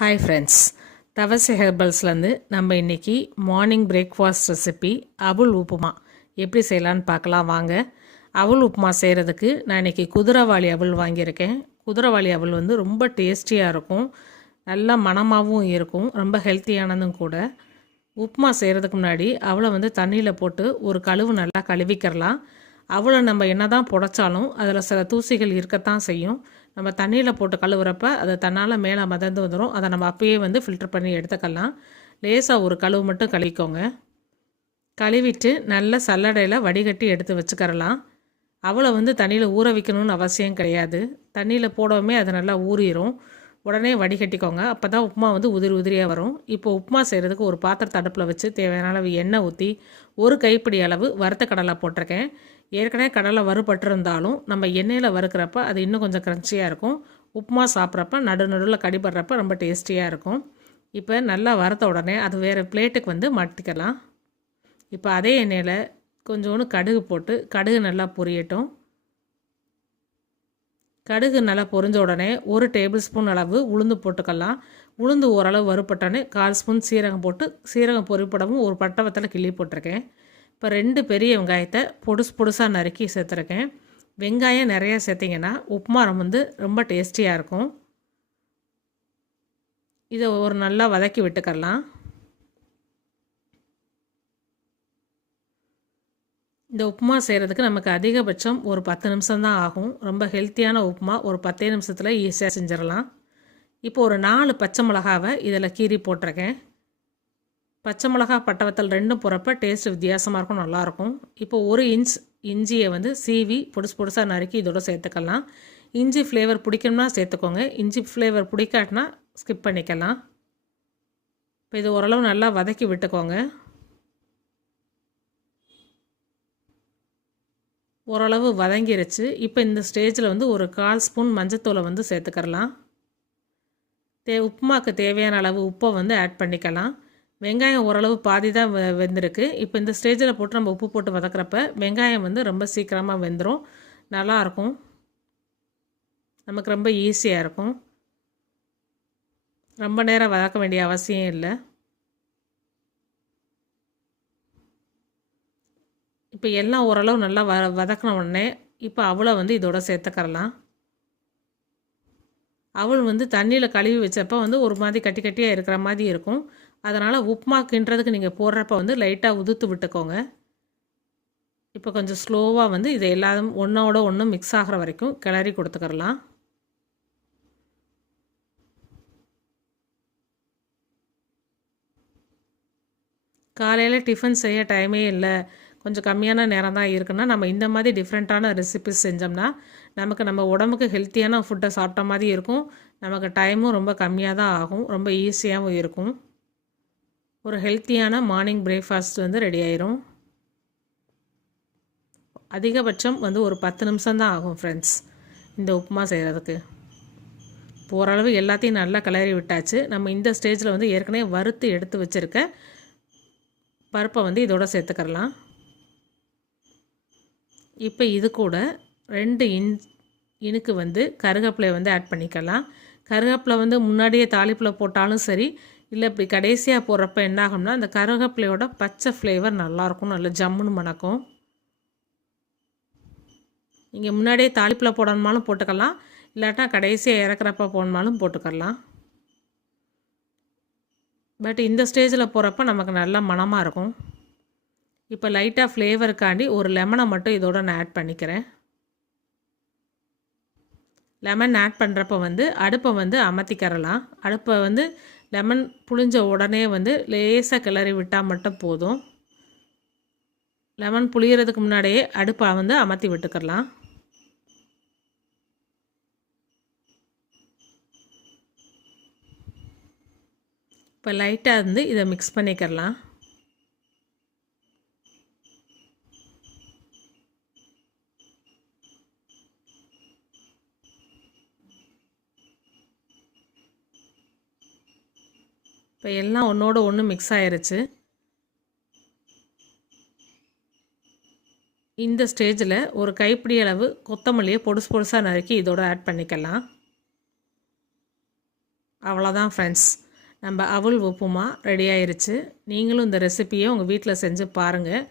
Hi friends தவசி ஹெர்பல்ஸ்லேருந்து நம்ம இன்றைக்கி மார்னிங் பிரேக்ஃபாஸ்ட் ரெசிபி அவுல் உப்புமா. எப்படி செய்யலான்னு பார்க்கலாம் வாங்க. அவுல் உப்புமா செய்கிறதுக்கு நான் இன்றைக்கி குதிரைவாளி அவுல் வாங்கியிருக்கேன். குதிரைவாளி அவுல் வந்து ரொம்ப டேஸ்டியாக இருக்கும். நல்லா மணமாகவும் இருக்கும். ரொம்ப ஹெல்த்தியானதும் கூட. உப்புமா செய்கிறதுக்கு முன்னாடி அவளை வந்து தண்ணியில் போட்டு ஒரு கழுவு நல்லா கழுவிக்கிறலாம். அவளை நம்ம என்ன தான் புடைச்சாலும் அதில் சில தூசிகள் இருக்கத்தான் செய்யும். நம்ம தண்ணியில் போட்டு கழுவுறப்ப அது தன்னால் மேலே மதந்து வந்துடும் அதை நம்ம அப்பயே வந்து ஃபில்டர் பண்ணி எடுத்துக்கலாம். லேசாக ஒரு கழுவு மட்டும் கழுவிக்கோங்க. கழுவிட்டு நல்ல சல்லடையில் வடிகட்டி எடுத்து வச்சுக்கரலாம் அவளை வந்து தண்ணியில் ஊற வைக்கணும்னு அவசியம் கிடையாது. தண்ணியில் போடவுமே அது நல்லா ஊறிடும் உடனே வடிகட்டிக்கோங்க. அப்போ தான் உப்புமா வந்து உதிரி உதிரியாக வரும். இப்போ உப்புமா செய்கிறதுக்கு ஒரு பாத்திரத்தை அடுப்பில் வச்சு தேவையான அளவு எண்ணெய் ஊற்றி ஒரு கைப்பிடி அளவு வறுத்த கடலை போட்டிருக்கேன். ஏற்கனவே கடலை வறுபட்டிருந்தாலும் நம்ம எண்ணெயில் வறுக்கிறப்ப அது இன்னும் கொஞ்சம் க்ரன்ச்சியாக இருக்கும். உப்புமா சாப்பிட்றப்ப நடு நடுவில் கடிபடுறப்ப ரொம்ப டேஸ்டியாக இருக்கும். இப்போ நல்லா வறுத்த உடனே அது வேறு பிளேட்டுக்கு வந்து மாட்டிக்கலாம். இப்போ அதே எண்ணெயில் கொஞ்சோண்டு கடுகு போட்டு கடுகு நல்லா பொரியட்டும். கடுகு நல்லா பொரிஞ்ச உடனே ஒரு டேபிள் ஸ்பூன் அளவு உளுந்து போட்டுக்கலாம். உளுந்து ஓரளவு வறுப்பட்டோடனே கால் ஸ்பூன் சீரகம் போட்டு சீரகம் பொறிப்படவும் ஒரு பட்டவத்தில் கிள்ளி போட்டிருக்கேன். இப்போ ரெண்டு பெரிய வெங்காயத்தை பொடுசு பொடுசாக நறுக்கி சேர்த்துருக்கேன். வெங்காயம் நிறையா சேர்த்திங்கன்னா உப்புமா வந்து ரொம்ப டேஸ்டியாக இருக்கும். இதை ஒரு நல்லா வதக்கி விட்டுக்கலாம் இந்த உப்புமா செய்கிறதுக்கு நமக்கு அதிகபட்சம் ஒரு பத்து நிமிஷம் தான் ஆகும். ரொம்ப ஹெல்த்தியான உப்புமா ஒரு பத்தே நிமிஷத்தில் ஈஸியாக செஞ்சிடலாம். இப்போ ஒரு நாலு பச்சை மிளகாவை இதில் கீறி போட்டிருக்கேன். பச்சை மிளகா பட்டவத்தல் ரெண்டும் போகிறப்ப டேஸ்ட் வித்தியாசமாக இருக்கும் நல்லாயிருக்கும் இப்போ ஒரு இன்ச் இஞ்சியை வந்து சீவி பொடுசு பொடுசாக நறுக்கி இதோட சேர்த்துக்கலாம். இஞ்சி ஃப்ளேவர் பிடிக்கணும்னா சேர்த்துக்கோங்க. இஞ்சி ஃப்ளேவர் பிடிக்காட்டினா ஸ்கிப் பண்ணிக்கலாம். இப்போ இது ஓரளவு நல்லா வதக்கி விட்டுக்கோங்க. ஓரளவு வதங்கிருச்சு. இப்போ இந்த ஸ்டேஜில் வந்து ஒரு கால் ஸ்பூன் மஞ்சத்தூளை வந்து சேர்த்துக்கரலாம் தே உப்புமாக்கு தேவையான அளவு உப்பை வந்து ஆட் பண்ணிக்கலாம். வெங்காயம் ஓரளவு பாதி தான் வெ வெந்திருக்கு. இப்போ இந்த ஸ்டேஜில் போட்டு நம்ம உப்பு போட்டு வதக்கிறப்ப வெங்காயம் வந்து ரொம்ப சீக்கிரமாக வெந்துடும் நல்லாயிருக்கும் நமக்கு ரொம்ப ஈஸியாக இருக்கும். ரொம்ப நேரம் வதக்க வேண்டிய அவசியம் இல்லை. இப்போ எல்லாம் ஓரளவு நல்லா வ வதக்கின உடனே இப்போ அவளை வந்து இதோட சேர்த்துக்கரலாம் அவள் வந்து தண்ணியில் கழுவி வச்சப்போ வந்து ஒரு மாதிரி கட்டி கட்டியாக இருக்கிற மாதிரி இருக்கும். அதனால் உப்புமா கிண்டுறதுக்கு நீங்கள் போடுறப்ப வந்து லைட்டாக உதுத்து விட்டுக்கோங்க. இப்போ கொஞ்சம் ஸ்லோவாக வந்து இதை எல்லாரும் ஒன்றோட ஒன்று மிக்ஸ் ஆகிற வரைக்கும் கிளறி கொடுத்துக்கரலாம் காலையில் டிஃபன் செய்ய டைமே இல்லை. கொஞ்சம் கம்மியான நேரம் தான் இருக்குன்னா நம்ம இந்த மாதிரி டிஃப்ரெண்ட்டான ரெசிபிஸ் செஞ்சோம்னா நமக்கு நம்ம உடம்புக்கு ஹெல்த்தியான ஃபுட்டை சாப்பிட்ட மாதிரி இருக்கும். நமக்கு டைமும் ரொம்ப கம்மியாக தான் ஆகும். ரொம்ப ஈஸியாகவும் இருக்கும். ஒரு ஹெல்த்தியான மார்னிங் பிரேக்ஃபாஸ்ட் வந்து ரெடி ஆயிரும். அதிகபட்சம் வந்து ஒரு பத்து நிமிஷம் தான் ஆகும் ஃப்ரெண்ட்ஸ் இந்த உப்புமா செய்கிறதுக்கு இப்போ ஓரளவு எல்லாத்தையும் நல்லா கிளறி விட்டாச்சு. நம்ம இந்த ஸ்டேஜில் வந்து ஏற்கனவே வறுத்து எடுத்து வச்சுருக்க பருப்பை வந்து இதோட சேர்த்துக்கரலாம் இப்போ இது கூட ரெண்டு இன் இனுக்கு வந்து கருகப்பிலையை வந்து ஆட் பண்ணிக்கலாம். கருகப்பிலை வந்து முன்னாடியே தாளிப்பில் போட்டாலும் சரி இல்லை இப்படி கடைசியாக போடுறப்ப என்ன ஆகும்னா அந்த கருகப்பிலையோட பச்சை ஃப்ளேவர் நல்லாயிருக்கும் நல்ல ஜம்முன்னு மணக்கும். நீங்கள் முன்னாடியே தாளிப்பில் போடணுமாலும் போட்டுக்கலாம் இல்லாட்டா கடைசியாக இறக்குறப்ப போடணுமாலும் போட்டுக்கலாம். பட் இந்த ஸ்டேஜில் போகிறப்ப நமக்கு நல்ல மணமாக இருக்கும். இப்போ லைட்டாக ஃப்ளேவருக்காண்டி ஒரு லெமனை மட்டும் இதோட நான் ஆட் பண்ணிக்கிறேன். லெமன் ஆட் பண்ணுறப்ப வந்து அடுப்பை வந்து அமர்த்திக்கரலாம் அடுப்பை வந்து லெமன் புளிஞ்ச உடனே வந்து லேசாக கிளறி விட்டால் மட்டும் போதும். லெமன் புளியறதுக்கு முன்னாடியே அடுப்பை வந்து அமர்த்தி விட்டுக்கிறலாம். இப்போ லைட்டாக இருந்து இதை மிக்ஸ் பண்ணிக்கிறலாம். இப்போ எல்லாம் ஒன்றோட ஒன்று மிக்ஸ் ஆயிருச்சு. இந்த ஸ்டேஜில் ஒரு கைப்பிடி அளவு கொத்தமல்லியை பொடுசு பொடுசாக நறுக்கி இதோட ஆட் பண்ணிக்கலாம். அவ்வளோதான் ஃப்ரெண்ட்ஸ் நம்ம அவல் உப்புமா ரெடி ஆயிருச்சு. நீங்களும் இந்த ரெசிப்பியை உங்கள் வீட்டில் செஞ்சு பாருங்கள்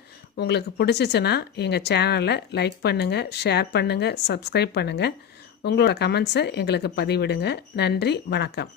உங்களுக்கு பிடிச்சிச்சின்னா எங்கள் சேனலை லைக் பண்ணுங்கள் ஷேர் பண்ணுங்கள் சப்ஸ்கிரைப் பண்ணுங்கள் உங்களோட கமெண்ட்ஸை எங்களுக்கு பதிவிடுங்க. நன்றி வணக்கம்.